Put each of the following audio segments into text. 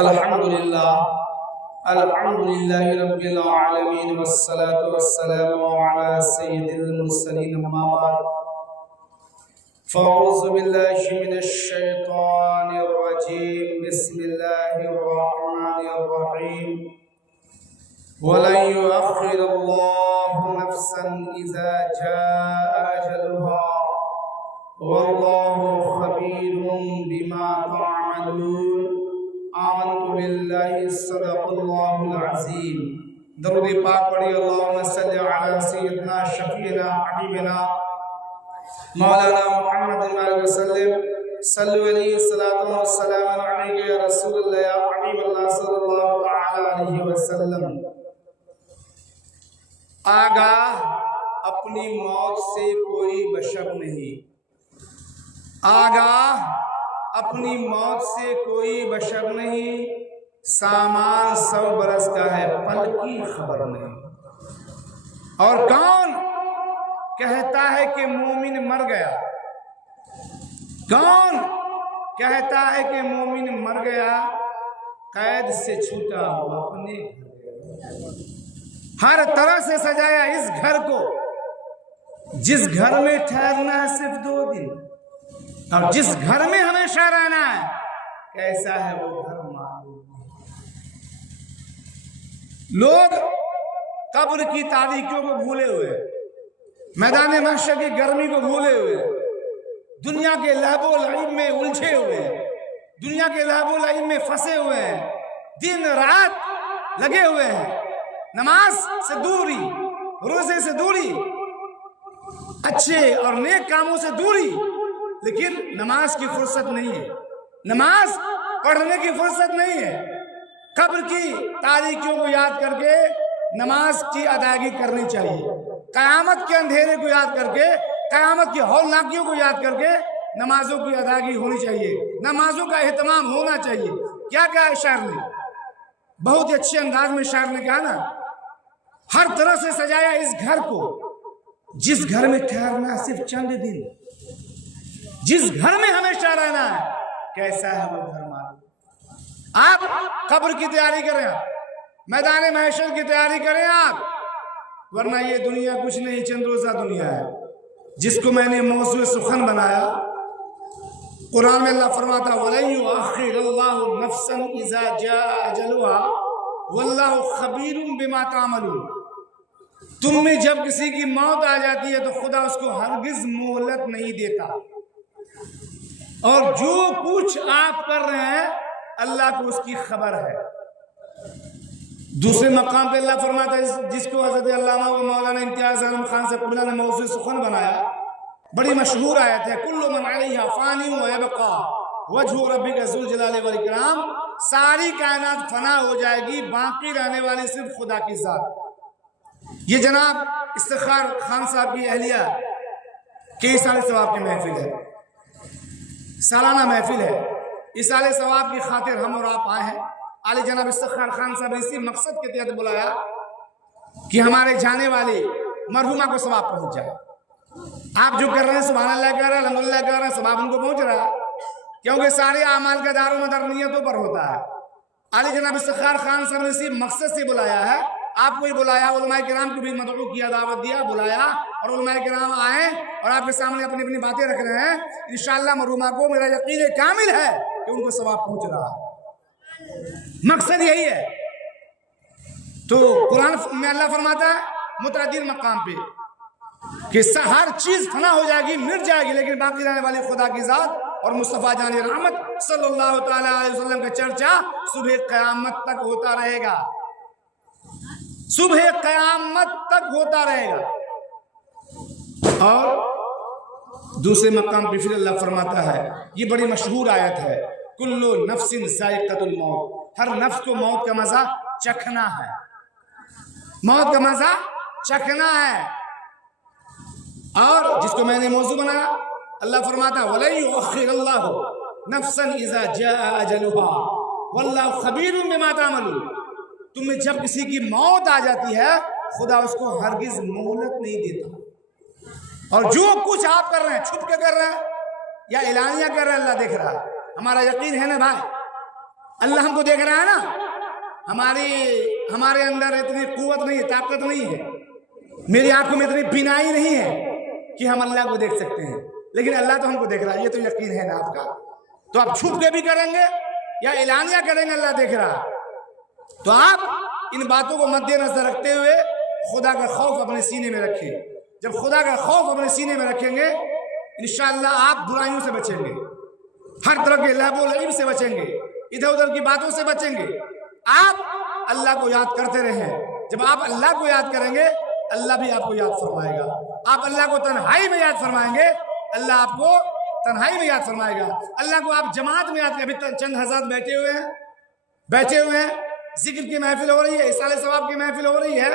अल्हम्दुलिल्लाहि रब्बिल आलमीन वस्सलातु वस्सलामु अला सय्यिदिल मुरसलीन अम्मा बाद फ़अऊज़ु बिल्लाहि मिनश शैतानिर रजीम बिस्मिल्लाहिर रहमानिर रहीम वलन युअख्खिरुल्लाहु नफ्सन इज़ा जाअ अजलुहा वल्लाहु खबीरुम बिमा तअमलून। आमन्तु बिल्लाहि सदक़ल्लाहुल अज़ीम। दरूद पाक पढ़िए। अल्लाहुम्मा सल्लि अला सय्यिदिना शफ़ीना हबीबिना मौलाना मुहम्मद वसल्लम सल्लु अलैहि सलातु व सलाम अलैका या रसूलल्लाह या हबीबल्लाह सल्लल्लाहु तआला अलैहि वसल्लम। आगाह अपनी मौत से कोई बशर नहीं, आगाह अपनी मौत से कोई बशर नहीं, सामान 100 बरस का है पल की खबर नहीं। और कौन कहता है कि मोमिन मर गया? कौन कहता है कि मोमिन मर गया? कैद से छूटा हुआ अपने हर तरह से सजाया इस घर को, जिस घर में ठहरना है सिर्फ 2 दिन और जिस घर में हमेशा रहना है, कैसा है वो घर मालूम। लोग कब्र की तारीखों को भूले हुए, मैदान महशर की गर्मी को भूले हुए, दुनिया के लहबो लईब में उलझे हुए, दुनिया के लहबो लईब में फंसे हुए हैं, दिन रात लगे हुए हैं। नमाज से दूरी, रोजे से दूरी, अच्छे और नेक कामों से दूरी, लेकिन नमाज की फुर्सत नहीं है, नमाज पढ़ने की फुर्सत नहीं है। कब्र की तारीखों को याद करके नमाज की अदायगी करनी चाहिए, कयामत के अंधेरे को याद करके, कयामत की हौलनाकियों को याद करके नमाजों की अदायगी होनी चाहिए, नमाजों का एहतमाम होना चाहिए। क्या कहा है शायर ने? बहुत ही अच्छे अंदाज में शायर ने कहा ना, हर तरह से सजाया इस घर को, जिस घर में ठहरना सिर्फ चंद दिन, जिस घर में हमेशा रहना है, कैसा है वो घर मालूम। आप कब्र की तैयारी करें, मैदान महशर की तैयारी करें आप, वरना ये दुनिया कुछ नहीं, चंद रोजा दुनिया है, जिसको मैंने मौज़ू सुखन बनाया। कुरान में अल्लाह फरमाता वलन युअख्खिरुल्लाहु नफ्सन इज़ा जाअ अजलुहा वल्लाहु खबीरुम बिमा तअमलून। तुम में जब किसी की मौत आ जाती है तो खुदा उसको हरगिज मोहलत नहीं देता, और जो कुछ आप कर रहे हैं अल्लाह को उसकी खबर है। दूसरे मकाम पे अल्लाह फरमाता है, जिसको हज़रत अल्लामा व मौलाना इम्तियाज़ आलम खान से कुबला ने मौज़ू सुखन बनाया, बड़ी मशहूर आयत है, कुल्लु मन अलैहा फानी व यबका वजहु रब्बिका ज़ुल जलाली वल इकराम। सारी कायनात फना हो जाएगी, बाकी रहने वाली सिर्फ खुदा की ज़ात। ये जनाब इफ्तिखार खान साहब की अहलिया के इसाले सवाब की महफिल है, सालाना महफिल है। इसाले सवाब की खातिर हम और आप आए हैं। आली जनाब इफ्तिखार खान साहब इसी मकसद के तहत बुलाया कि हमारे जाने वाले मरहुमा को सवाब पहुंच जाए। आप जो कर रहे हैं सुभान अल्लाह कर रहे हैं, अल्हम्दुलिल्लाह कर रहे हैं, सवाब उनको पहुंच रहा है, क्योंकि सारे आमाल का दारोमदार नियतों पर होता है। आली जनाब इफ्तिखार खान साहब ने इसी मकसद से बुलाया है, आपको ही बुलाया, उलमाए किराम को भी मदऊ किया, दावत दिया, बुलाया, और उलमाए किराम आए और आपके सामने अपनी अपनी बातें रख रहे हैं। इंशाअल्लाह मरहुमा को मेरा यकीन कामिल है कि उनको सवाब पहुंच रहा है। मकसद यही है। तो कुरान में अल्लाह फरमाता है मुतअद्दिद मकाम पे कि हर चीज फना हो जाएगी, मिट जाएगी, लेकिन बाकी रहने वाली खुदा की जात और मुस्तफ़ा जानी रहमत सल्लल्लाहु तआला अलैहि वसल्लम का चर्चा सुबह क़यामत तक होता रहेगा, सुबह क़यामत तक होता रहेगा। और दूसरे मकाम पे फिर अल्लाह फरमाता है, ये बड़ी मशहूर आयत है, कुल्लु नफ्सिन ज़ाइक़तुल मौत। हर नफ्स को मौत का मजा चखना है, मौत का मजा चखना है। और जिसको मैंने मौजू बनाया, अल्लाह फरमाता वलन युअख्खिरुल्लाहु नफ्सन इज़ा जाअ अजलुहा वल्लाहु खबीरुम बिमा तअमलून। तुम्हें जब किसी की मौत आ जाती है, खुदा उसको हरगिज मोहलत नहीं देता, और जो कुछ आप कर रहे हैं, छुप के कर रहे हैं या एलानिया कर रहे हैं, अल्लाह देख रहा है। हमारा यकीन है ना भाई, अल्लाह हमको देख रहा है ना, हमारे अंदर इतनी कुव्वत नहीं है, ताकत नहीं है, मेरी आंखों में इतनी बीनाई नहीं है कि हम अल्लाह को देख सकते हैं, लेकिन अल्लाह तो हमको देख रहा है, ये तो यकीन है ना आपका। तो आप छुप के भी करेंगे या ऐलानिया करेंगे अल्लाह देख रहा है, तो आप इन बातों को मद्देनजर रखते हुए खुदा का खौफ अपने सीने में रखिए। जब खुदा का खौफ अपने सीने में रखेंगे इंशाअल्लाह आप बुराइयों से बचेंगे, हर तरह के लहबो लईब से बचेंगे, इधर उधर की बातों से बचेंगे। आप अल्लाह को याद करते रहें। जब आप अल्लाह को याद करेंगे अल्लाह भी आपको याद फरमाएगा। आप अल्लाह को तन्हाई में याद फरमाएंगे, अल्लाह आपको तन्हाई में याद फरमाएगा। अल्लाह को आप जमात में याद, अभी चंद हज़रात बैठे हुए हैं, जिक्र की महफिल हो रही है, इसाले सवाब की महफिल हो रही है,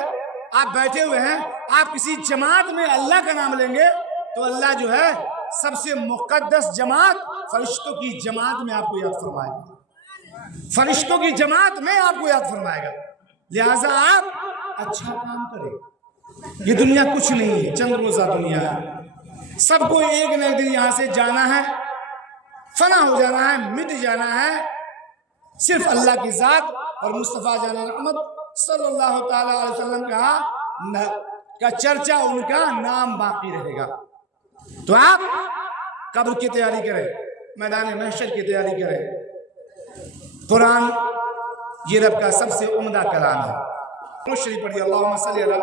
आप बैठे हुए हैं, आप किसी जमात में अल्लाह का नाम लेंगे तो अल्लाह जो है सबसे मुक़द्दस जमात, फरिश्तों की जमात में आपको याद फरमाएगा, फरिश्तों की जमात में आपको याद फरमाएगा। लिहाजा आप अच्छा काम करें। ये दुनिया कुछ नहीं है, चंद रोजा दुनिया है, सबको एक न एक दिन यहां से जाना है, फना हो जाना है, मिट जाना है। सिर्फ अल्लाह की जात और मुस्तफ़ा जान रहमत सल्लल्लाहु ताला अलैहि वसल्लम का चर्चा, उनका नाम बाकी रहेगा। तो आप कब्र की तैयारी करें, मैदान महशर की तैयारी करें। कुरान ये रब का सबसे उम्दा कलाम है। शरीफ पढ़िए, अल्लाहुम्मा सल्ली अला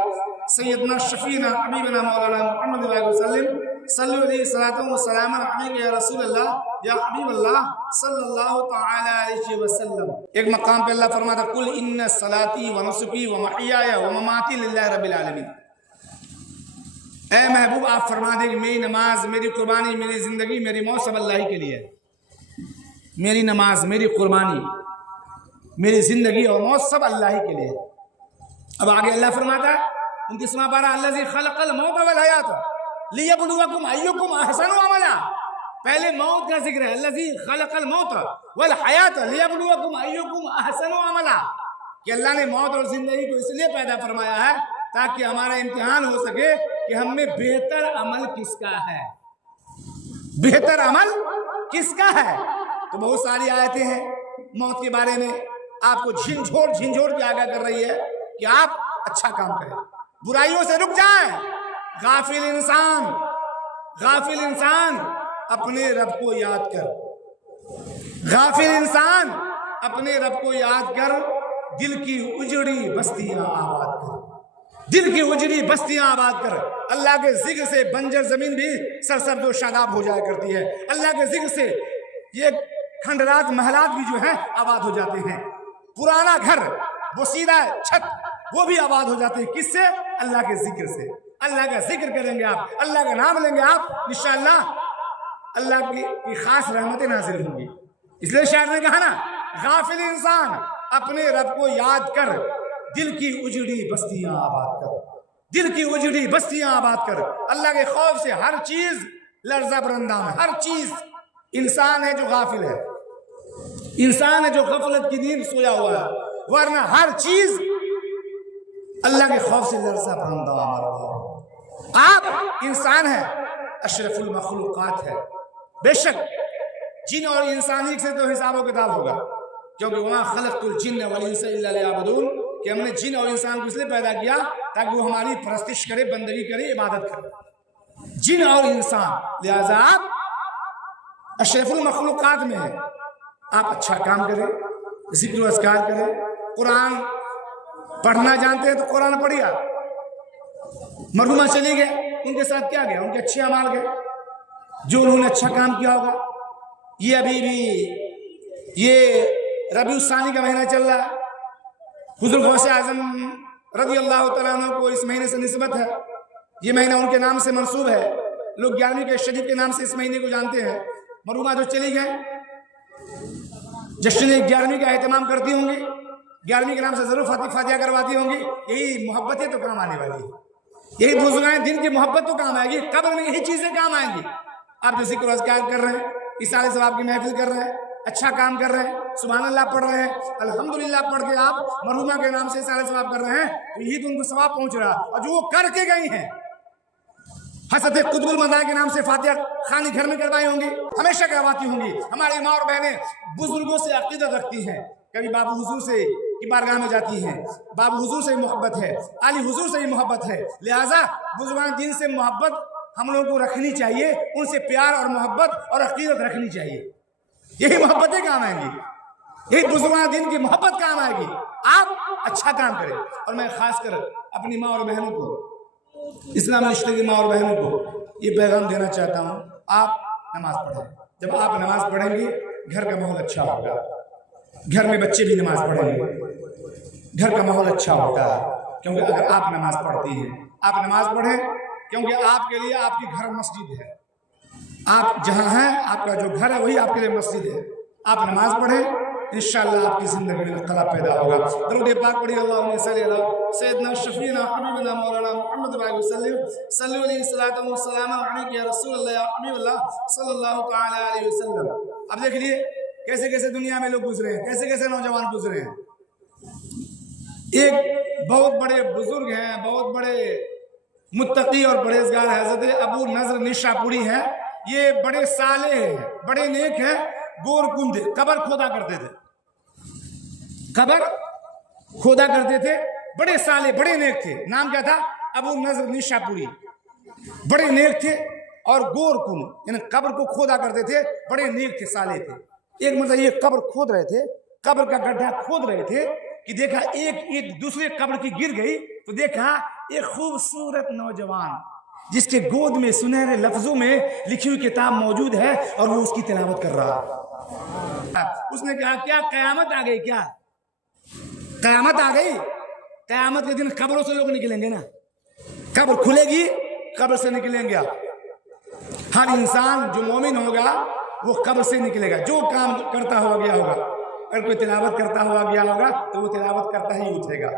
सय्यदना शफीना हबीबना मौलाना मुहम्मद वसल्लम सल्लल्लाहु अलैहि वसल्लम व सलामन अलैका या रसूल अल्लाह या हबीब अल्लाह सल्लल्लाहु तआला अलैहि वसल्लम। एक मकाम पे अल्लाह फरमाता कुल इन्ना सलाती व नुसुकी व महयाया व ममाती लिल्लाहि रब्बिल आलमीन। ए महबूब आप फरमा दें कि मेरी नमाज, मेरी कुर्बानी, मेरी जिंदगी, मेरी मौत सब अल्लाह ही के लिए है। मेरी नमाज, मेरी कुर्बानी, मेरी जिंदगी और मौत सब अल्लाह ही के लिए है। अब आगे अल्लाह फरमाता है 29वां पारा, अल्लज़ी खलक़ल मौत वल हयात लियब्लुवकुम अय्युकुम अहसनु अमला। पहले मौत का जिक्र है, अल्लज़ी खलक़ल मौत वल हयात लियब्लुवकुम अय्युकुम अहसनु अमला, कि अल्लाह ने मौत और जिंदगी को इसलिए पैदा फरमाया है ताकि हमारा इम्तिहान हो सके कि हम में बेहतर अमल किसका है, बेहतर अमल किसका है। तो बहुत सारी आयतें हैं मौत के बारे में, आपको झिंझोर के आगाह कर रही है कि आप अच्छा काम करें, बुराइयों से रुक जाएं। गाफिल इंसान अपने रब को याद कर, गाफिल इंसान अपने रब को याद कर, दिल की उजड़ी बस्तियां आबाद कर, दिल की उजड़ी बस्तियां आबाद कर। अल्लाह के जिक्र से बंजर जमीन भी सरसब्ज़ और शादाब हो जाया करती है। अल्लाह के जिक्र से ये खंडरात महलात भी जो है आबाद हो जाते हैं। पुराना घर वो सीधा छत वो भी आबाद हो जाते हैं। किससे? अल्लाह के जिक्र से। अल्लाह का जिक्र करेंगे आप, अल्लाह का नाम लेंगे आप, इंशाअल्लाह अल्लाह की खास रहमतें नाज़िल होंगी। इसलिए शायर ने कहा ना, गाफिल इंसान अपने रब को याद कर, दिल की उजड़ी बस्तियां आबाद कर, दिल की उजड़ी बस्तियां आबाद कर। अल्लाह के खौफ से हर चीज लर्जा बरंदाम है, हर चीज। इंसान है जो गाफिल है, इंसान है जो गफलत की नींद सोया हुआ है, वरना हर चीज अल्लाह के खौफ से लर्जा बरंदाम। आप इंसान है, अशरफुल मखलूकात है। बेशक जिन और इंसानी से तो हिसाब किताब होगा, क्योंकि वहाँ खलक़तुल जिन्न वल इंसा इल्ला लियअबुदून, कि हमने जिन और इंसान को इसलिए पैदा किया ताकि वो हमारी परस्तिश करे, बंदगी करे, इबादत करे, जिन और इंसान। लिहाजा आप अशरफुल मखलूकात में है। आप अच्छा काम करें, जिक्र अस्कार करें, कुरान पढ़ना जानते हैं तो कुरान पढ़िए। मरहुमा चली गए, उनके साथ क्या गया? उनके अच्छे अमाल गए, जो उन्होंने अच्छा काम किया होगा। ये अभी भी ये रबीउल सानी का महीना चल रहा है, हुज़ूर गौसे आज़म रज़ी अल्लाह तआला अन्हु को इस महीने से निस्बत है, ये महीना उनके नाम से मंसूब है। लोग 11वीं के शरीफ के नाम से इस महीने को जानते हैं। मरहुमा जो चली गए, जश्न 11वीं का एहतमाम करती होंगी, 11वीं के नाम से जरूर फातिहा करवाती होंगी। यही मोहब्बतें तो काम आने वाली है, यही बुजुर्गान दिन की मोहब्बत तो काम आएगी, कब्र में यही चीजें काम आएंगी। आप जो जिक्र अस्कार कर रहे हैं, इसाले सवाब की महफिल कर रहे हैं, अच्छा काम कर रहे हैं, सुभान अल्लाह पढ़ रहे हैं, अल्हम्दुलिल्लाह पढ़ के आप मरहुमा के नाम से इसाले सवाब कर रहे हैं, तो यही तो उनको सवाब पहुंच रहा है। और जो वो करके गई हैं, हज़रत कुतुबुल मदाह के नाम से फातिहा खानी घर में करवाई होंगी, हमेशा करवाती होंगी। हमारी माँ और बहनें बुजुर्गों से अकीदत रखती हैं, कभी बाबू हुजूर से की बारगाह में जाती हैं, बाबू हुजूर से मोहब्बत है, अली हुजूर से ही मोहब्बत है। लिहाजा बुजुर्गान दीन से मोहब्बत हम लोगों को रखनी चाहिए, उनसे प्यार और मोहब्बत और अकीदत रखनी चाहिए। यही मोहब्बतें काम आएंगी, यही बुजुर्गान दीन की मोहब्बत काम आएगी। आप अच्छा काम करें। और मैं खासकर अपनी माँ और बहनों को, इस्लाम रिश्ते की माँ और बहनों को ये पैगाम देना चाहता हूँ, आप नमाज पढ़ें। जब आप नमाज पढ़ेंगे घर का माहौल अच्छा होगा, घर में बच्चे भी नमाज पढ़ेंगे, घर का माहौल अच्छा होता है। क्योंकि अगर आप नमाज पढ़ती हैं, आप नमाज पढ़ें, क्योंकि आपके लिए आपकी घर मस्जिद है। आप जहाँ हैं, आपका जो घर है वही आपके लिए मस्जिद है। आप नमाज पढ़ें, इंशाअल्लाह आपकी जिंदगी में कला पैदा होगा। दरूद पाक पढ़िए, अल्लाहुम्मा सल्ली अला सय्यदना शफीना हबीबना मौलाना मुहम्मद सल्लल्लाहु अलैहि वसल्लम या रसूलल्लाह या हबीबल्लाह सल्लल्लाहु तआला अलैहि वसल्लम। अब देख लिए कैसे कैसे दुनिया में लोग गुजरे हैं, कैसे कैसे नौजवान गुजरे हैं। एक बहुत बड़े बुजुर्ग हैं, बहुत बड़े मुत्तकी और परहेजगार हजरत अबू नजर निशापुरी हैं। ये बड़े साले हैं, बड़े नेक हैं, गोरकुंड कबर खोदा करते थे, कबर खोदा करते थे, बड़े साले, बड़े नेक थे। नाम क्या था? अबू नजर निशापुरी। बड़े नेक थे और गोरकुंड यानी कबर को खोदा करते थे, बड़े नेक थे, साले थे। एक मतलब ये कब्र खोद रहे थे, कब्र का गड्ढा खोद रहे थे कि देखा एक ईंट दूसरे कब्र की गिर गई, तो देखा एक खूबसूरत नौजवान जिसके गोद में सुनहरे लफ्जों में लिखी हुई किताब मौजूद है और वो उसकी तिलावत कर रहा। उसने कहा क्या कयामत आ गई? क्या कयामत आ गई? कयामत के दिन कब्रों से लोग निकलेंगे ना, कब्र खुलेगी, कब्र से निकलेंगे आप। हर इंसान जो मोमिन होगा वो कब्र से निकलेगा, जो काम करता हुआ गया होगा। अगर कोई तिलावत करता हुआ गया होगा तो वो तिलावत करता ही उठेगा,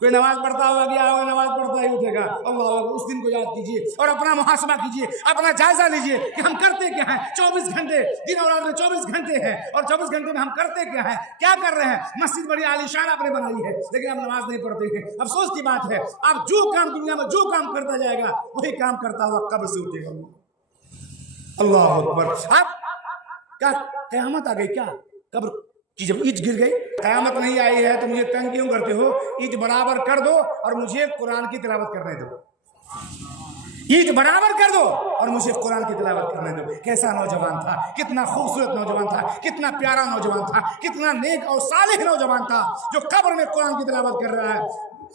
कोई नमाज पढ़ता हुआ गया होगा, नमाज पढ़ता ही उठेगा। अल्लाह, उस दिन को याद कीजिए और अपना मुहासबा कीजिए, अपना जायजा लीजिए कि हम करते क्या हैं। 24 घंटे दिन और रात में 24 घंटे हैं, और 24 घंटे में हम करते क्या हैं, क्या कर रहे हैं। मस्जिद बड़ी आलीशान आपने बनाई है, लेकिन हम नमाज नहीं पढ़ते हैं। अफसोस की बात है, आप जो काम दुनिया में जो काम करता जाएगा वही काम करता हुआ कब्र से उठेगा। अल्लाह अकबर। आप क्या कयामत आ गई? क्या कब्र कि जब ईंट गिर गई? कयामत नहीं आई है तो मुझे तंग क्यों करते हो? ईंट बराबर कर दो और मुझे कुरान की तिलावत करने दो। ईंट बराबर कर दो और मुझे कुरान की तिलावत करने दो। कैसा नौजवान था, कितना खूबसूरत नौजवान था, कितना प्यारा नौजवान था, कितना नेक और सालिह नौजवान था जो कब्र में कुरान की तिलावत कर रहा है।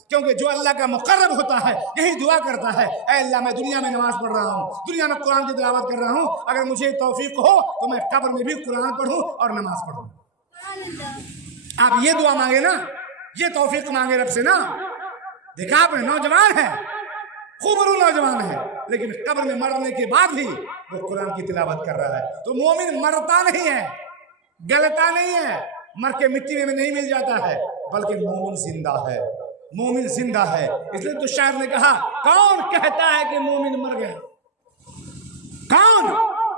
क्योंकि जो अल्लाह का मुकर्रब होता है यही दुआ करता है, ऐ अल्लाह मैं दुनिया में नमाज पढ़ रहा हूँ, दुनिया में कुरान की तिलावत कर रहा हूँ, अगर मुझे तौफीक हो तो मैं कब्र में भी कुरान पढ़ूँ और नमाज पढ़ूँ। आप ये दुआ मांगे ना, ये तौफीक मांगे रब से ना। देखा आपने, नौजवान है, खूबरू नौजवान है, लेकिन कब्र में मरने के बाद भी वो कुरान की तिलावत कर रहा है। तो मोमिन मरता नहीं है, गलता नहीं है, मर के मिट्टी में नहीं मिल जाता है, बल्कि मोमिन जिंदा है, मोमिन जिंदा है। इसलिए तो शायर ने कहा, कौन कहता है कि मोमिन मर गया? कौन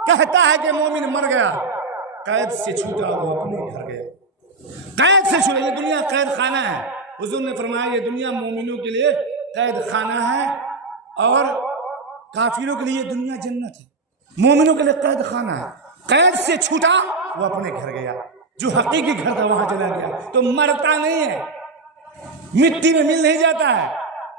कहता है कि मोमिन मर गया? कैद से छूटा वो अपने घर गया। कैद से छूटा, ये दुनिया कैद खाना है। हुजूर ने फरमाया ये दुनिया मोमिनों के लिए कैद खाना है और काफिरों के लिए दुनिया जन्नत है। मोमिनों के लिए कैद खाना है। कैद से छूटा वो अपने घर गया, जो हकीकी घर था वहां चला गया। तो मरता नहीं है, मिट्टी में मिल नहीं जाता है,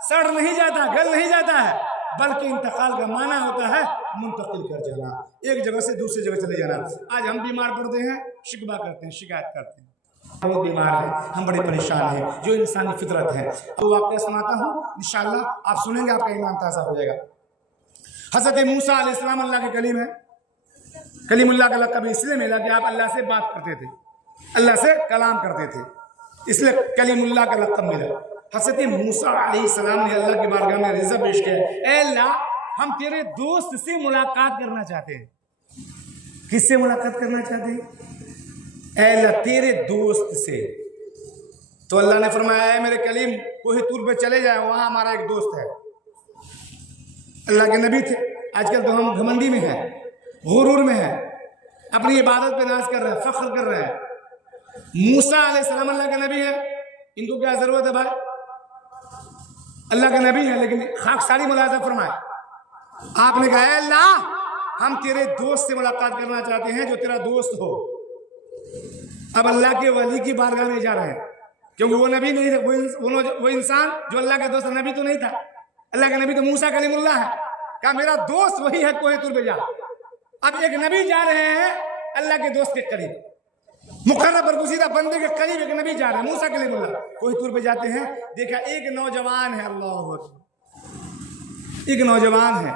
सड़ नहीं जाता, गल नहीं जाता है, बल्कि इंतकाल का माना होता है मुंतकिल कर जाना, एक जगह से दूसरी जगह चले जाना। आज हम बीमार पड़ते हैं, शिकवा करते हैं, शिकायत करते हैं, बहुत बीमार है, हम बड़े परेशान हैं, जो इंसानी फितरत है। तो आपको सुनाता हूँ, इंशाअल्लाह आप सुनेंगे, आपका ईमान ताज़ा हो जाएगा। हज़रत मूसा अलैहिस्सलाम अल्लाह के कलीम है, कलीमुल्लाह का लक़ब इसलिए मिला कि आप अल्लाह से बात करते थे, अल्लाह से कलाम करते थे, इसलिए कलीमुल्लाह का लक़ब मिला। हज़रत मूसा अलैहिस्सलाम ने अल्लाह की बारगाह में रिज़ा पेश किया, ऐ अल्लाह हम तेरे दोस्त से मुलाकात करना चाहते हैं। किससे मुलाकात करना चाहते हैं? ऐ अल्लाह तेरे दोस्त से। तो अल्लाह ने फरमाया, है मेरे कलीम कोई तूर पे चले जाए, वहां हमारा एक दोस्त है। अल्लाह के नबी थे। आजकल तो हम घमंडी में हैं, गुरूर में हैं, अपनी इबादत पे नाज कर रहे हैं, फख्र कर रहे हैं। मूसा अलैहिस्सलाम अल्लाह के नबी है, इनको क्या जरूरत है भाई? अल्लाह के नबी है, लेकिन खाकसारी मुलाजा फरमाए। आपने कहा, अल्लाह हम तेरे दोस्त से मुलाकात करना चाहते हैं जो तेरा दोस्त हो। अब अल्लाह के वली की बारगाह में जा रहे हैं, क्योंकि वो नबी नहीं था, वो इंसान जो अल्लाह का दोस्त नबी तो नहीं था। अल्लाह का नबी तो मूसा कलीमुल्लाह है। कहा मेरा दोस्त वही है, कोहे तूर पे जा। अब एक नबी जा रहे हैं अल्लाह के दोस्त के करीब, मुकर्रब बरगुज़ीदा बंदे के करीब एक नबी जा रहे हैं, मूसा कलीमुल्लाह। कोहे तूर पे जाते हैं, देखा एक नौजवान है, अल्लाह अकबर, एक नौजवान है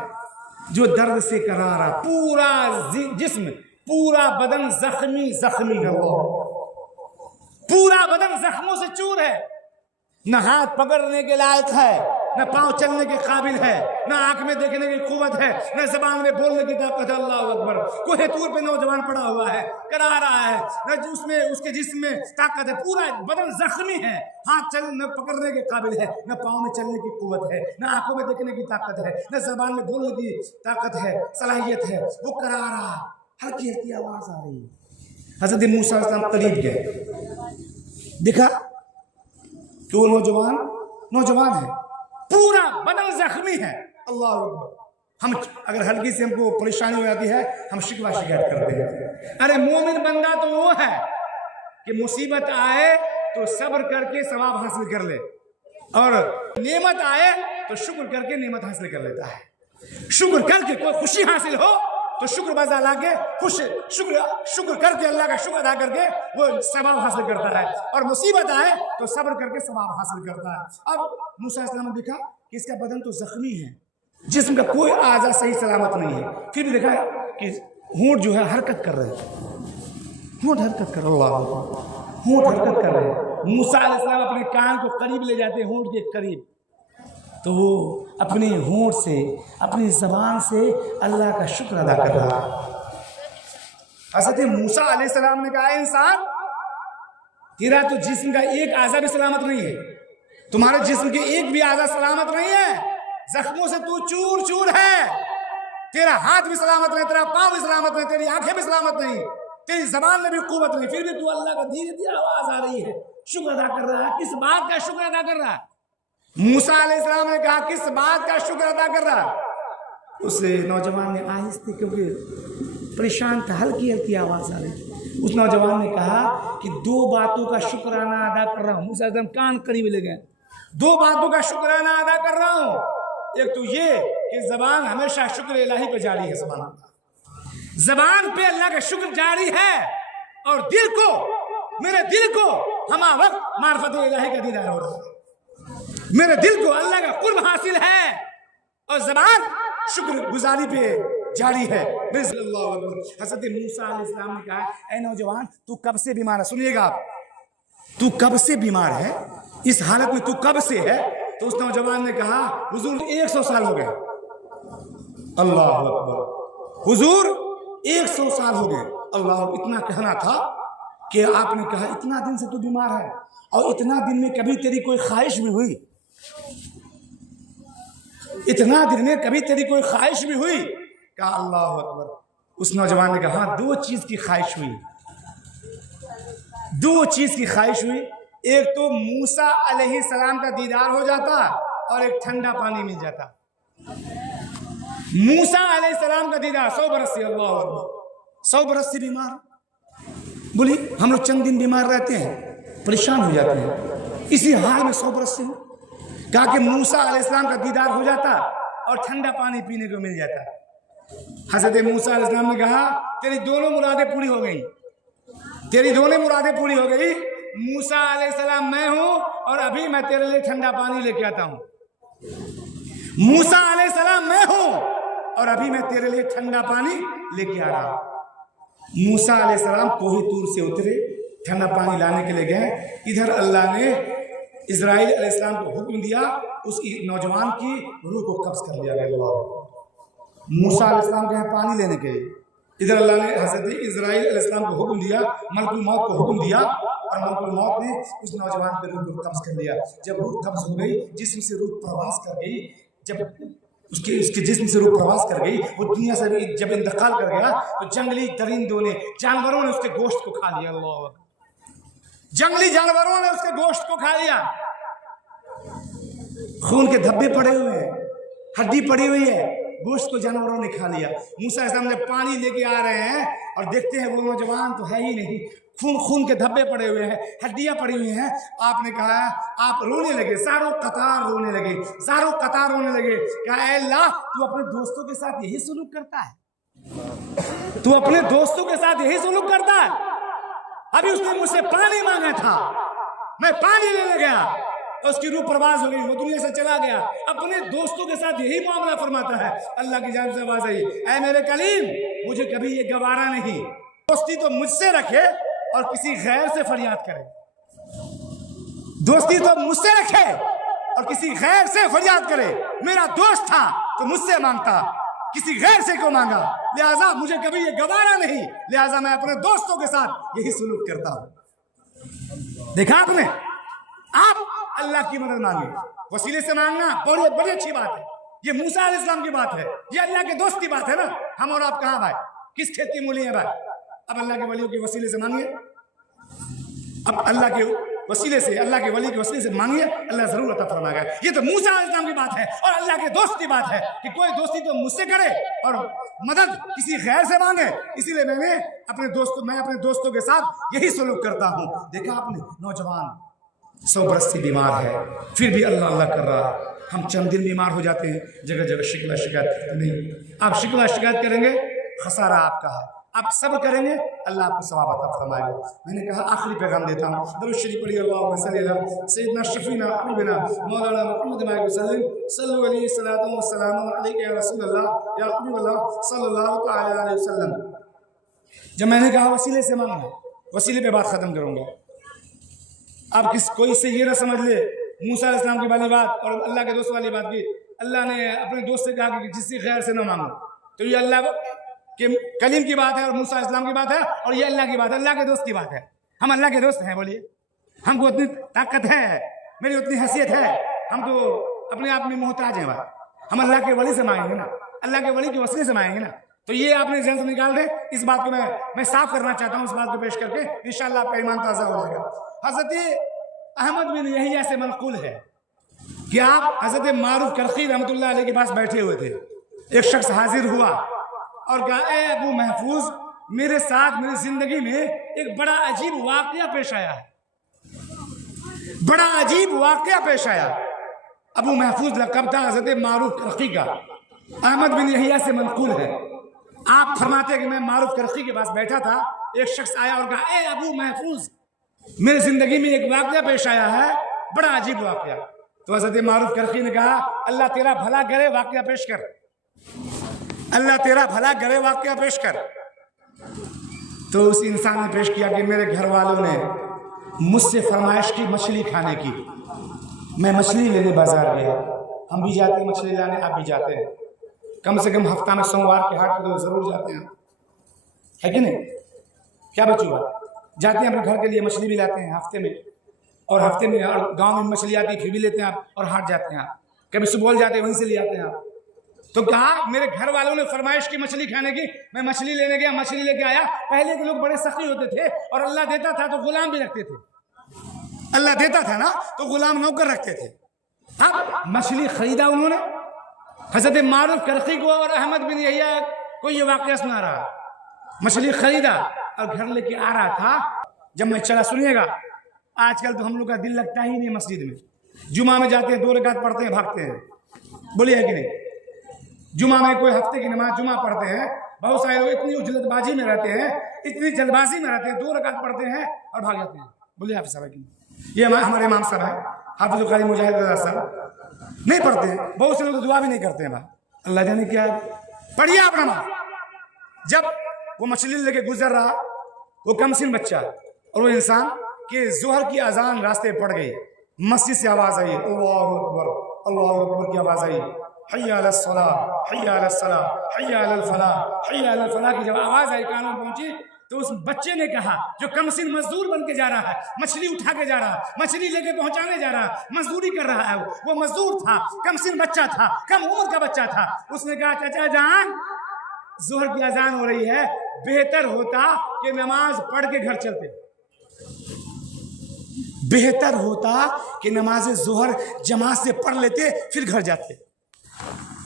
जो दर्द से करारा, पूरा जिस्म, पूरा बदन जख्मी जख्मी है, पूरा बदन जख्मों से चूर है, न हाथ पकड़ने के लायक है, न पांव चलने के काबिल है, न आंख में देखने की कुव्वत है, न जबान में बोलने की ताकत है। अल्लाह अकबर। कोहे तूर पे नौजवान पड़ा हुआ है, करा रहा है, न उसमें उसके जिस्म में ताकत है, पूरा बदन जख्मी है, हाथ चल न पकड़ने के काबिल है, न पांव में चलने की कुव्वत है, न आंखों में देखने की ताकत है, न जबान में बोलने की ताकत है, सलाहियत है। वो करा रहा, हल्की हल्की आवाज आ रही है। हज़रत मूसा अलैहिस्सलाम करीब गए, देखा कि वो नौजवान है, पूरा बदन जख्मी है। अल्लाह अकबर। हम अगर हल्की से हमको परेशानी हो जाती है, हम शिकवा शिकायत करते हैं। अरे मोमिन बंदा तो वो है कि मुसीबत आए तो सब्र करके सवाब हासिल कर ले, और नेमत आए तो शुक्र करके नेमत हासिल कर लेता है। शुक्र करके कोई खुशी हासिल हो तो शुक्र बजा ला के खुश शुक्र करके अल्लाह का शुक्र अदा करके वो सवाब हासिल करता है, और मुसीबत आए तो सब्र करके सवाब हासिल करता है। अब मूसा अलैहिस्सलाम ने देखा कि इसका बदन तो जख्मी है, जिस्म का कोई आजा सही सलामत नहीं है, फिर भी देखा कि होंठ जो है हरकत कर रहे हैं, होंठ हरकत कर, अल्लाह होंठ हरकत कर रहे हैं। मूसा अलैहिस्सलाम अपने कान को करीब ले जाते हैं, होंठ के करीब, तो वो अपने होंठ से, अपनी जबान से अल्लाह का शुक्र अदा कर रहा है। हज़रत मूसा अलैहिस्सलाम ने कहा, इंसान तेरा तो जिस्म का एक आज़ा भी सलामत नहीं है, तुम्हारे जिस्म के एक भी आज़ा सलामत नहीं है, जख्मों से तू चूर चूर है, तेरा हाथ भी सलामत नहीं, तेरा पाँव भी सलामत नहीं, तेरी आंखें भी सलामत नहीं, तेरी जबान में भी कुव्वत नहीं, फिर भी तू अल्लाह का धीरे धीरे आवाज आ रही है, शुक्र अदा कर रहा है। किस बात का शुक्र अदा कर रहा है? मूसा अलैहिस्सलाम ने कहा, किस बात का शुक्र अदा कर रहा है? उस नौजवान ने आहिस्ते, क्योंकि परेशान था, हल्की हल्की आवाज आ रही थी, उस नौजवान ने कहा कि दो बातों का शुक्राना अदा कर रहा हूँ। मूसा एकदम कान करीब ले गए, दो बातों का शुक्राना अदा कर रहा हूँ। एक तो ये कि जबान हमेशा शुक्र इलाही पे जारी है, जबान पे अल्लाह का शुक्र जारी है, और दिल को, मेरे दिल को हमा वक्त मार्फत इलाही का दीदार हो रहा है, मेरे दिल को अल्लाह का कुर्ब हासिल है, और जबान शुक्र गुजारी पे जारी है। हज़रत मूसा अलैहिस्सलाम ने कहा, ऐ नौजवान तू कब से बीमार है? सुनिएगा आप, तू कब से बीमार है, इस हालत में तू कब से है? तो उस नौजवान ने कहा, हुजूर 100 साल हो गए। अल्लाह अकबर। हुजूर 100 साल हो गए। अल्लाह, इतना कहना था कि आपने कहा इतना दिन से तू बीमार है, और इतना दिन में कभी तेरी कोई ख्वाहिश भी हुई? इतना दिन में कभी तेरी कोई ख्वाहिश भी हुई? कहा अल्लाह अकबर। उस नौजवान ने कहा, हाँ, दो चीज की ख्वाहिश हुई, दो चीज की ख्वाहिश हुई। एक तो मूसा अलैहिस्सलाम का दीदार हो जाता, और एक ठंडा पानी मिल जाता। मूसा अलैहिस्सलाम का दीदार 100 बरस से, अल्लाह अकबर, 100 बरस से बीमार। बोली हम लोग चंद दिन बीमार रहते हैं, परेशान हो जाते हैं, इसी हाल में 100 बरस से। कहा कि मूसा अलैहिस्सलाम का दीदार हो जाता और ठंडा पानी पीने को मिल जाता। हज़रत मूसा अलैहिस्सलाम ने कहा, तेरी दोनों मुरादें पूरी हो गई, तेरी दोनों मुरादें पूरी हो गई। मूसा अलैहिस्सलाम मैं हूं, और अभी मैं तेरे लिए ठंडा पानी लेके आता हूं। मूसा अलैहिस्सलाम मैं हूं, और अभी मैं तेरे लिए ठंडा पानी लेके आ रहा हूं। मूसा अलैहिस्सलाम कोहे तूर से उतरे, ठंडा पानी लाने के लिए गए। इधर अल्लाह ने इस्राइल अलैहिस्सलाम को हुक्म दिया, उस नौजवान की रूह को कब्ज कर लिया गया। मूसा अलैहिस्सलाम गए पानी लेने के लिए, इधर अल्लाह ने हज़रत इस्राइल अलैहिस्सलाम को हुक्म दिया, मलकुल मौत को हुक्म दिया, और मलकुल मौत ने उस नौजवान की रूह को कब्ज कर लिया। जब रूह कब्ज हो गई, जिस्म से रूह प्रवास कर गई, जब उसके जिस्म से रूह प्रवास कर गई, वो दुनिया से जब इंतकाल कर गया, तो जंगली दरिंदों ने, जानवरों ने उसके गोश्त को खा लिया। अल्लाह, जंगली जानवरों ने उसके गोश्त को खा लिया। खून के धब्बे पड़े हुए हैं, हड्डी पड़ी हुई है, गोश्त को जानवरों ने खा लिया। मूसा अलैहिस्सलाम ने पानी लेके आ रहे हैं और देखते हैं वो नौजवान तो है ही नहीं, खून खून के धब्बे पड़े हुए हैं, हड्डियां पड़ी हुई हैं। आपने कहा, आप रोने लगे, सारों कतार रोने लगे, सारों कतार रोने लगे। कहा, ऐ अल्लाह, तू अपने दोस्तों के साथ यही सुलूक करता है, तू अपने दोस्तों के साथ यही सुलूक करता है। अभी उसने मुझसे पानी मांगा था, मैं पानी लेने गया, उसकी रूह परवाज हो गई, वो दुनिया से चला गया। अपने दोस्तों के साथ यही मामला फरमाता है। अल्लाह की जानिब से आवाज आई, ऐ मेरे कलीम, मुझे कभी ये गवारा नहीं, दोस्ती तो मुझसे रखे और किसी गैर से फरियाद करे। दोस्ती तो मुझसे रखे और किसी गैर से फरियाद करे। मेरा दोस्त था तो मुझसे मांगता, किसी गैर से क्यों मांगा? लिहाजा मुझे कभी ये गवारा नहीं, लिहाजा मैं अपने दोस्तों के साथ यही सुलूक करता हूं। देखा आपने, आप अल्लाह की मदद मांगे, वसीले से मांगना बड़ी अच्छी बात है। ये मूसा अलैहिस्सलाम की बात है, ये अल्लाह के दोस्त की बात है ना। हम और आप कहां भाई, किस खेत की मूली है भाई? अब अल्लाह के वलियों के वसीले से मांगिए, अब अल्लाह के वसीले से, अल्लाह के वली के वसीले से मांगिए, अल्लाह जरूर अता फरमाएगा। ये तो मूसा अलैहिस्सलाम की बात है और अल्लाह के दोस्त की बात है कि कोई दोस्ती तो मुझसे करे और मदद किसी गैर से मांगे। इसीलिए मैं अपने दोस्तों के साथ यही सलूक करता हूं। देखा आपने, नौजवान 100 बरस से बीमार है, फिर भी अल्लाह अल्लाह कर रहा। हम चंद दिन बीमार हो जाते हैं, जगह जगह शिकवा शिकायत नहीं। आप शिकवा शिकायत करेंगे, खसारा आपका है। आप सब करेंगे, अल्लाह आपको सवाब अता फरमाएगा। मैंने कहा आखिरी पैगाम देता हूँ, दरूद शरीफ पढ़िए, अल्लाहुम्मा सल्ली अला सय्यिदना शफीना हबीबना मौलाना मुहम्मद सल्लल्लाहु अलैहि वसल्लम या रसूलल्लाह या हबीबल्लाह सल्लल्लाहु तआला अलैहि वसल्लम। जब मैंने कहा वसीले से मांगना, वसीले पे बात खत्म करूंगा। अब कोई से ये ना समझ ले मूसा अलैहिस्सलाम की वाली बात और अल्लाह के दोस्त वाली बात की। अल्लाह ने अपने दोस्त से कहा कि जिससे खैर से ना मांगो, तो ये अल्लाह के कलीम की बात है और मूसा अलैहिस्सलाम की बात है और ये अल्लाह की बात है, अल्लाह के दोस्त की बात है। हम अल्लाह के दोस्त हैं, बोलिए, हमको उतनी ताकत है, मेरी उतनी हैसियत है, हम तो अपने आप में मोहताज हैं भाई। हम अल्लाह के वली से मांगेंगे ना, अल्लाह के वली के वसीले से मांगेंगे ना। तो ये आपने जहन से निकाल दे, इस बात को मैं साफ करना चाहता हूँ। इस बात को पेश करके इंशाअल्लाह आपका ईमान ताज़ा हो जाएगा। हज़रत अहमद बिन यहिया से मनक़ूल है कि आप हज़रत मारूफ करखी रहमतुल्लाह अलैह के पास बैठे हुए थे। एक शख्स हाजिर हुआ और कहा, ए अबू महफूज, मेरे साथ मेरी जिंदगी में एक बड़ा अजीब वाकया पेश आया है, बड़ा अजीब वाकया पेश आया। अबू महफूज लक़ब था हज़रत मारूफ करखी का, अहमद बिन यहिया से मनक़ूल है। आप फरमाते कि मैं मारूफ करखी के पास बैठा था, एक शख्स आया और कहा, ए अबू महफूज, मेरी जिंदगी में एक वाकया पेश आया है, बड़ा अजीब वाकया। तो हज़रत मारूफ करखी ने कहा, अल्लाह तेरा भला करे, वाकया पेश कर, अल्लाह तेरा भला करे, वाकया पेश कर। तो उस इंसान ने पेश किया कि मेरे घर वालों ने मुझसे फरमाइश की मछली खाने की। मैं मछली लेने बाजार गया, हम भी जाते हैं मछली लाने, आप भी जाते हैं, कम से कम हफ्ता में सोमवार के हाट पर तो जरूर जाते हैं, है कि नहीं? क्या बचूगा, जाते हैं अपने घर के लिए, मछली भी लाते हैं हफ्ते में, और हफ्ते में गांव में मछली आती है फिर भी लेते हैं आप, और हाट जाते हैं आप, कभी सुबह जाते हैं वहीं से ले आते हैं आप। तो कहा मेरे घर वालों ने फरमाइश की मछली खाने की, मैं मछली लेने गया, मछली लेके आया। पहले के लोग बड़े सखी होते थे और अल्लाह देता था तो गुलाम भी रखते थे, अल्लाह देता था ना तो गुलाम नौकर रखते थे। अब मछली खरीदा उन्होंने, हज़रत मारूफ करखी को और अहमद बिन यहिया को ये वाक़या सुना रहा, मछली खरीदा और घर लेके आ रहा था। जब मैं चला, सुनिएगा, आजकल तो हम लोग का दिल लगता ही नहीं मस्जिद में। जुमा में जाते हैं, 2 रकात पढ़ते हैं, भागते हैं, बोलिए है कि नहीं? जुमा में कोई हफ्ते की नमाज जुमा पढ़ते हैं, बहुत सारे लोग इतनी उजलतबाजी में रहते हैं, इतनी जल्दबाजी में रहते हैं, 2 रकात पढ़ते हैं और भाग जाते हैं। बोलिए हाफिज़ साहब की, ये हमारे इमाम साहब है, हाफिज़ कारी मुजाहिद साहब, नहीं पढ़ते हैं, बहुत से लोग दुआ भी नहीं करते हैं। अल्लाह जाने क्या है, पढ़िए आप नमाज। जब वो मछली लेके गुजर रहा, वो कमसिन बच्चा और वो इंसान के जोहर की अजान रास्ते पड़ गई, मस्जिद से आवाज़ आई, अल्लाहु अकबर, अल्लाहु अकबर की आवाज़ आई, हय्या अलस सलाह, हय्या अलस सलाह, हय्या अलल फलाह, हय्या अलल फलाह की जब आवाज़ आई, कानों पहुंची, तो उस बच्चे ने कहा, जो कमसिन मजदूर बन के जा रहा है, मछली उठा के जा रहा है, मछली लेके पहुंचाने जा रहा है, मजदूरी कर रहा है, वो मजदूर था, कमसिन बच्चा था, कम उम्र का बच्चा था। उसने कहा, चाचा जान, जोहर की अजान हो रही है, बेहतर होता कि नमाज पढ़ के घर चलते, बेहतर होता कि नमाज जोहर जमात से पढ़ लेते, फिर घर जाते।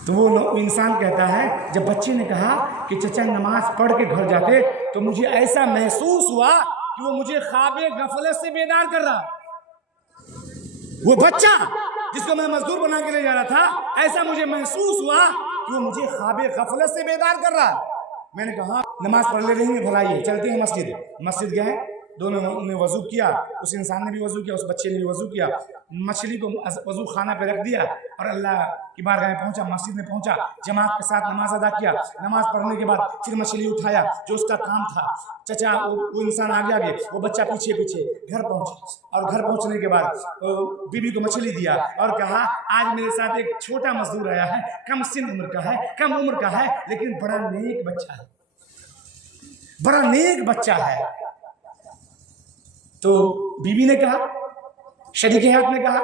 तो वो इंसान कहता है, जब बच्चे ने कहा कि चचा नमाज पढ़ के घर जाते तो मुझे ऐसा महसूस हुआ कि वो मुझे ख्वाबे गफलत से बेदार कर रहा। वो बच्चा जिसको मैं मजदूर बना के ले जा रहा था, ऐसा मुझे महसूस हुआ कि वो मुझे ख्वाबे गफलत से बेदार कर रहा। मैंने कहा नमाज पढ़ ले रही है, भलाई चलते हैं मस्जिद। मस्जिद गए, दोनों ने वजू किया, उस इंसान ने भी वजू किया, उस बच्चे ने भी वजू किया, मछली को वजू खाना पे रख दिया और अल्लाह की बारगाह में पहुंचा, मस्जिद में पहुंचा, जमात के साथ नमाज अदा किया। नमाज पढ़ने के बाद फिर मछली उठाया, जो उसका काम था। चचा वो इंसान आगे आगे, वो बच्चा पीछे पीछे घर पहुंचा, और घर पहुंचने के बाद बीबी को मछली दिया और कहा आज मेरे साथ एक छोटा मजदूर आया है, कम सिन उम्र का है, कम उम्र का है, लेकिन बड़ा नेक बच्चा है, बड़ा नेक बच्चा है। तो बीबी ने कहा, शरीक हयात ने कहा,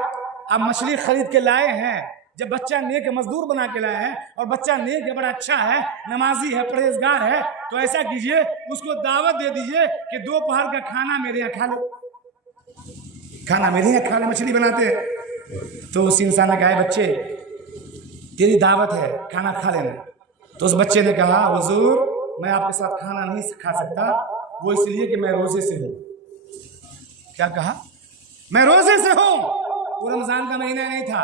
आप मछली खरीद के लाए हैं, जब बच्चा नेक मजदूर बना के लाए हैं और बच्चा नेक है, बड़ा अच्छा है, नमाजी है, परहेजगार है, तो ऐसा कीजिए उसको दावत दे दीजिए कि दोपहर का खाना मेरे यहाँ खा लो, खाना मेरे यहाँ खा लो, मछली बनाते हैं। तो उस इंसान ने कहा बच्चे तेरी दावत है, खाना खा लेना। तो उस बच्चे ने कहा हुजूर मैं आपके साथ खाना नहीं खा सकता, वो इसलिए कि मैं रोजे से हूँ। क्या कहा? मैं रोजे से हूँ। वो रमजान का महीना नहीं था,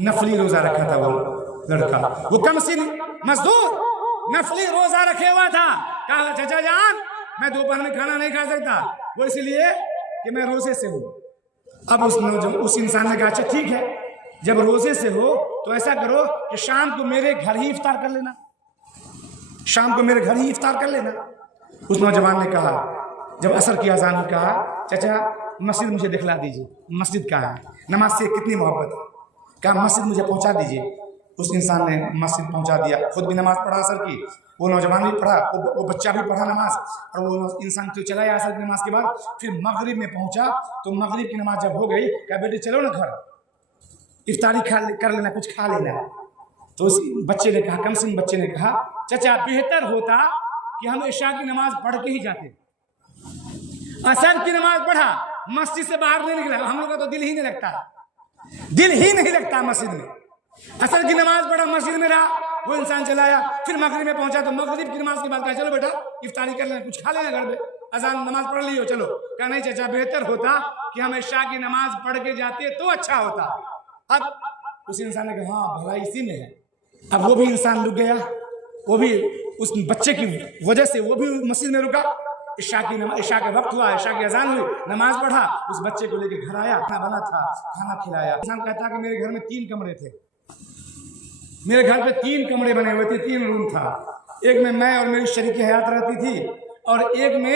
नफली रोजा रखा था वो लड़का, वो कम सिन मजदूर नफली रोजा रखे हुआ था। कहा चाचा जान मैं दोपहर में खाना नहीं खा सकता, वो इसलिए कि मैं रोजे से हूँ। अब उस इंसान ने कहा अच्छा ठीक है, जब रोजे से हो तो ऐसा करो कि शाम को मेरे घर ही इफ्तार कर लेना, शाम को मेरे घर ही इफ्तार कर लेना। उस नौजवान ने कहा, जब असर की अजान ने कहा चाचा मस्जिद मुझे दिखला दीजिए, मस्जिद कहाँ है, नमाज से कितनी मोहब्बत है, कहा मस्जिद मुझे पहुंचा दीजिए। उस इंसान ने मस्जिद पहुंचा दिया, खुद भी नमाज पढ़ा असर की, वो नौजवान भी पढ़ा, वो बच्चा भी पढ़ा नमाज, और वो इंसान तो चला गया असर की नमाज के बाद। फिर मगरिब में पहुंचा तो मगरिब की नमाज जब हो गई, कहा बेटे चलो ना घर, इफ्तारी कर लेना, कुछ खा लेना। तो उस बच्चे ने कहा, कम सिन बच्चे ने कहा चाचा बेहतर होता कि हम इशा की नमाज पढ़ के ही जाते। असर की नमाज पढ़ा, मस्जिद से बाहर नहीं निकला, हम लोग का तो दिल ही नहीं लगता, दिल ही नहीं लगता मस्जिद में। असर की नमाज पढ़ा, मस्जिद में रहा, वो इंसान चला आया। फिर मगरिब में पहुंचा तो मगरिब की नमाज के बाद कहा चलो बेटा इफ्तारी कर लेना, कुछ खा लेना घर में, अजान नमाज पढ़ ली हो चलो। कहा नहीं चाचा बेहतर होता कि हम इशा की नमाज पढ़ के जाते तो अच्छा होता। अब उस इंसान ने कहा हाँ भला इसी में है। अब वो भी इंसान रुक गया, वो भी उस बच्चे की वजह से वो भी मस्जिद में रुका। इशा का वक्त हुआ, इशा की अजान हुई, नमाज पढ़ा, उस बच्चे को लेकर घर आया, खाना बना था, खाना खिलाया। इंसान कहता कि मेरे घर में 3 कमरे थे, मेरे घर पे 3 कमरे बने हुए थे, 3 रूम था। एक में मैं और मेरी शरीक हयात रहती थी, और एक में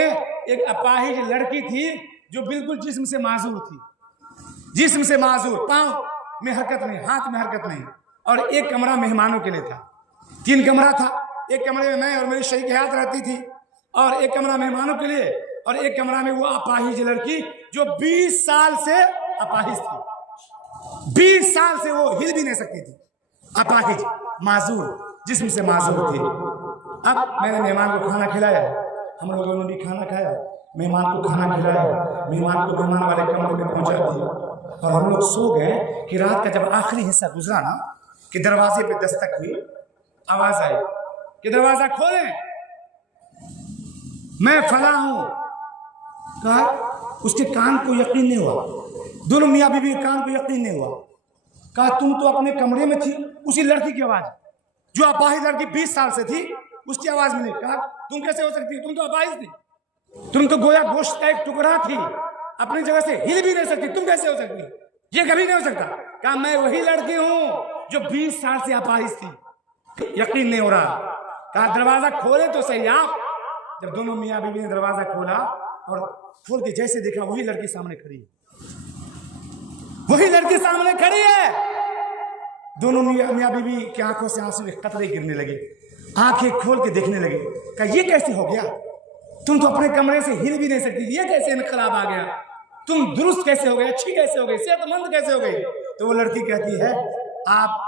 एक अपाहिज लड़की थी जो बिल्कुल जिस्म से माजूर थी, जिस्म से माजूर, पाँव में हरकत नहीं, हाथ में हरकत नहीं। और एक कमरा मेहमानों के लिए था, 3 कमरा था। एक कमरे में मैं और मेरी शरीक हयात रहती थी, और एक कमरा मेहमानों के लिए, और एक कमरा में वो अपाहिज लड़की जो 20 साल से अपाहिज थी, 20 साल से वो हिल भी नहीं सकती थी, अपाहिज, माजूर, जिस्म से माजूर थी। अब मैंने मेहमान को खाना खिलाया, हम लोगों ने भी खाना खाया, मेहमान को खाना खिलाया, मेहमान को मेहमान वाले कमरे में पहुंचा दिया, और हम लोग सो गए कि रात का जब आखिरी हिस्सा गुजरा ना, कि दरवाजे पे दस्तक हुई, आवाज आई कि दरवाजा खोलें, मैं फला हूं। कहा उसके कान को यकीन नहीं हुआ, दोनों मियाँ बीवी के कान को यकीन नहीं हुआ। कहा तुम तो अपने कमरे में थी, उसी लड़की की आवाज, जो अपाहिज लड़की 20 साल से थी, उसकी आवाज मिली। कहा तुम कैसे हो सकती, तुम तो अपाहिज थी, तुम तो गोया गोश्त का एक टुकड़ा थी, अपनी जगह से हिल भी नहीं सकती, तुम कैसे हो सकती, ये कभी नहीं हो सकता। कहा मैं वही लड़की हूं जो 20 साल से अपाहिज थी, यकीन नहीं हो रहा। कहा दरवाजा खोले तो सही आप। जब दोनों मियाँ बीवी ने दरवाजा खोला और खोल के जैसे देखा, वही लड़की सामने खड़ी है, वही लड़की सामने खड़ी है। दोनों मियाँ बीवी की आंखों से आंसू के कतरे गिरने लगे, आंखें खोल के देखने लगे। कहा ये कैसे हो गया, तुम तो अपने कमरे से हिल भी नहीं सकती, ये कैसे इनकलाब आ गया, तुम दुरुस्त कैसे हो गए, अच्छी कैसे हो गई, सेहतमंद कैसे हो गई। तो वो लड़की कहती है आप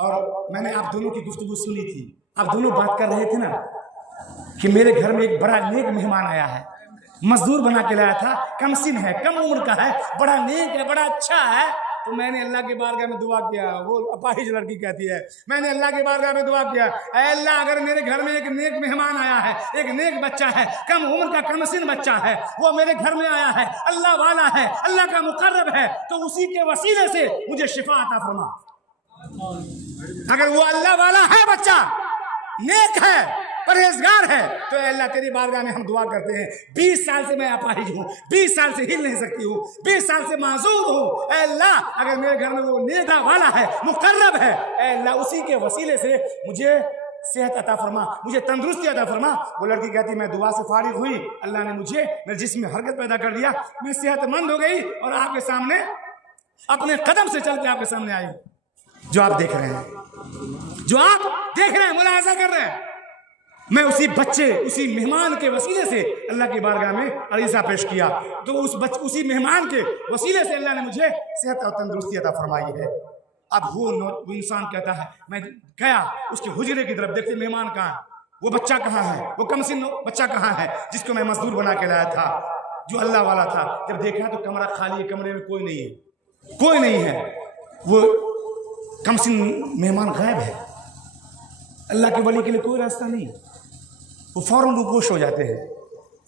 और मैंने आप दोनों की गुफ्तगू सुनी थी, आप दोनों बात कर रहे थे ना कि मेरे घर में एक बड़ा नेक मेहमान आया है, मजदूर बना के लाया था, कम सिन है, कम उम्र का है, बड़ा नेक है, बड़ा अच्छा है, तो मैंने अल्लाह की बारगाह में दुआ किया। वो अपाहिज लड़की कहती है, मैंने अल्लाह की बारगाह में दुआ किया, ऐ अल्लाह अगर मेरे घर में एक नेक मेहमान आया है, एक नेक बच्चा है, कम उम्र का कमसिन बच्चा है, वो मेरे घर में आया है, अल्लाह वाला है, अल्लाह का मुकर्रब है, तो उसी के वसीले से मुझे शिफा अता फरमा। अगर वो अल्लाह वाला है, बच्चा नेक है, परहेजगार है, तो अल्लाह तेरी बारगाह में हम दुआ करते हैं। 20 साल से मैं अपाहिज हूँ, 20 साल से हिल नहीं सकती हूँ, 20 साल से माजूर हूँ, अल्लाह अगर मेरे घर में वो नेता वाला है, मुकर्रब है, अल्लाह उसी के वसीले से मुझे सेहत अता फरमा, मुझे तंदुरुस्ती अता फरमा। वो लड़की कहती मैं दुआ से फारिग हुई, अल्लाह ने मुझे मेरे जिस्म में हरकत पैदा कर दिया, मैं सेहतमंद हो गई और आपके सामने अपने कदम से चल के आपके सामने आई। जो आप देख रहे हैं, जो आप देख रहे हैं, मुलाहिजा कर रहे हैं, मैं उसी बच्चे, उसी मेहमान के वसीले से अल्लाह की बारगाह में अरीसा पेश किया, तो उसी मेहमान के वसीले से अल्लाह ने मुझे सेहत और तंदुरुस्ती अता फरमाई है। अब वो इंसान कहता है, मैं गया उसके हुजरे की तरफ, देखते मेहमान कहाँ है, वो बच्चा कहाँ है, वो कमसिन बच्चा कहाँ है जिसको मैं मजदूर बना के लाया था, जो अल्लाह वाला था। जब देखा तो कमरा खाली है, कमरे में कोई नहीं है, कोई नहीं है, वो कमसिन मेहमान गायब है। अल्लाह के वली के लिए कोई रास्ता नहीं, वो फौरन रुपोश हो जाते हैं,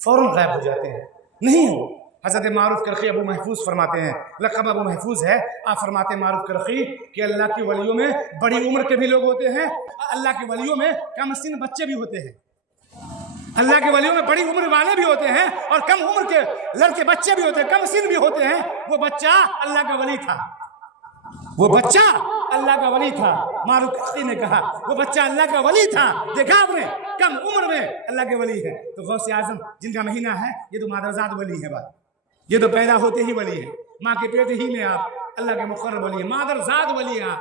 फौरन गायब हो जाते हैं, नहीं हो। हज़रत मारूफ करखी अबू महफूज फरमाते हैं, लक़ब अबू महफूज है, आप फरमाते हैं मारूफ करखी कि अल्लाह के वलियों में बड़ी उम्र के भी लोग होते हैं, अल्लाह के वलियों में कमसिन बच्चे भी होते हैं, अल्लाह के वलियों में बड़ी उम्र वाले भी होते हैं और कम उम्र के लड़के बच्चे भी होते हैं, कमसिन भी होते हैं। वो बच्चा अल्लाह का वली था, वो बच्चा अल्लाह का वली था। मारूफ करखी ने कहा वो बच्चा अल्लाह का वली था, देखा आपने, कम उम्र में अल्लाह के वली है। तो गौसे आजम जिनका महीना है, ये तो मादरजात वली है, बात ये तो पैदा होते ही वली है, माँ के पेट ही में आप अल्लाह के मुकर्रब वली है, मादरजात वली है।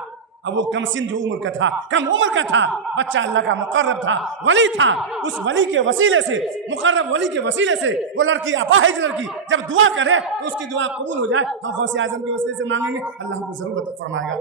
अब वो कमसिन जो उम्र का था, कम उम्र का था, बच्चा अल्लाह का मुकर्रब था, वली था, उस वली के वसीले से, मुकर्रब वली के वसीले से वो लड़की, अपाहिज लड़की जब दुआ करे तो उसकी दुआ कबूल हो जाए। हम गौसे आजम के वसीले से मांगेंगे, अल्लाह हमको जरूर अता फरमाएगा।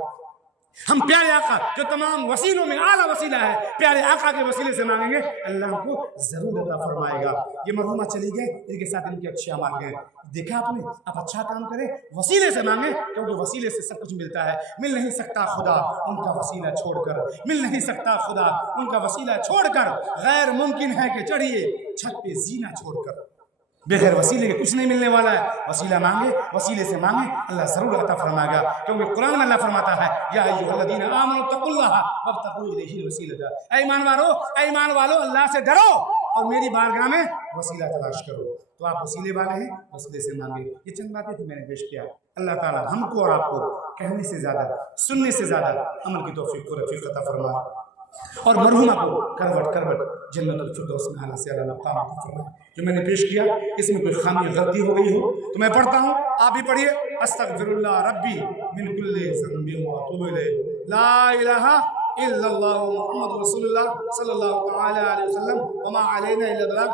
हम प्यारे आका जो तमाम वसीलों में आला वसीला है, प्यारे आका के वसीले से मांगेंगे, अल्लाह हमको जरूर अता फरमाएगा। ये मरहुमा चली गए, इनके साथ इनके अच्छे अमाल गए। देखा आपने, आप अच्छा काम करें, वसीले से मांगे, क्योंकि वसीले से सब कुछ मिलता है। मिल नहीं सकता खुदा उनका वसीला छोड़कर, मिल नहीं सकता खुदा उनका वसीला छोड़कर, गैर मुमकिन है कि चढ़िए छत पे जीना छोड़कर। बगैर वसीले के कुछ नहीं मिलने वाला है। वसीला मांगे, वसीले से मांगे, अल्लाह जरूर अता फरमाएगा, क्योंकि कुरान में अल्लाह फरमाता है या अय्युहल्लज़ीना आमनू तक़ुल्लाह वब्तगू इलैहिल वसीलता, ऐ ईमान वालो अल्लाह से डरो और मेरी बारगाह में वसीला तलाश करो। तो आप वसीले वाले हैं, वसीले से मांगे। ये चंद बातें थी मैंने पेश किया। अल्लाह ताला हमको और आपको कहने से ज़्यादा, सुनने से ज़्यादा अमल की तौफीक को रफ़ीक अता फरमाए और मरहुमा को करवट करवट जन्नतुल फिरदौस में आला से आला मकाम अता फरमाए। जो मैंने पेश किया इसमें कोई खामी गलती हो गई हो तो मैं पढ़ता हूँ, आप भी पढ़िए। अस्तगफिरुल्लाह रब्बी मिन कुल्ली ज़ंबिन व अतूबु इलैह, ला इलाहा इल्लल्लाहु मुहम्मदुर रसूलुल्लाह सल्लल्लाहु तआला अलैहि वसल्लम व मा अलैना इल्ला